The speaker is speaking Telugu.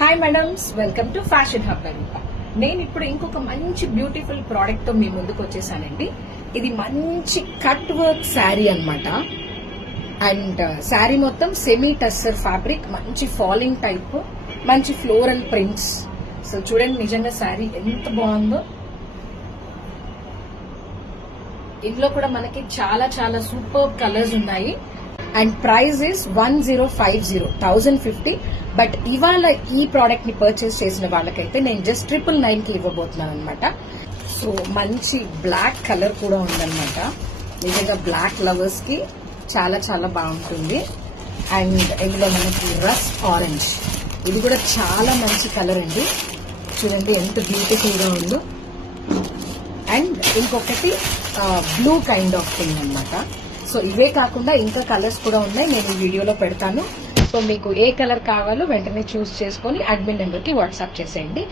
Hi madams, welcome to fashion hub Lalitha. నేను ఇప్పుడు ఇంకొక మంచి బ్యూటిఫుల్ ప్రోడక్ట్ తో మీ ముందుకు వచ్చేసానండి. ఇది మంచి కట్ వర్క్ శారీ అన్నమాట. అండ్ శారీ మొత్తం సెమీ టస్సర్ ఫ్యాబ్రిక్, మంచి ఫాలింగ్ టైప్, మంచి ఫ్లోరల్ ప్రింట్స్. సో చూడండి నిజంగా శారీ ఎంత బాగుందో. ఇందులో కూడా మనకి చాలా చాలా సూపర్ కలర్స్ ఉన్నాయి. అండ్ ప్రైస్ ఇస్ 1050 బట్ ఇవాళ ఈ ప్రోడక్ట్ ని పర్చేస్ చేసిన వాళ్ళకైతే నేను జస్ట్ 999 కి ఇవ్వబోతున్నాను అనమాట. సో మంచి బ్లాక్ కలర్ కూడా ఉందన్నమాట. నిజంగా బ్లాక్ లవర్స్ కి చాలా చాలా బాగుంటుంది. అండ్ ఇందులో మనకి రస్ట్ ఆరెంజ్, ఇది కూడా చాలా మంచి కలర్ అండి. చూడండి ఎంత బ్యూటిఫుల్ గా ఉందో. అండ్ ఇంకొకటి బ్లూ కైండ్ ఆఫ్ థింగ్ అన్నమాట. సో ఇవే కాకుండా ఇంకా కలర్స్ కూడా ఉన్నాయి, నేను ఈ వీడియోలో పెడతాను. సో మీకు ఏ కలర్ కావాలో వెంటనే చూస్ చేసుకొని అడ్మిన్ నెంబర్కి వాట్సాప్ చేసేయండి.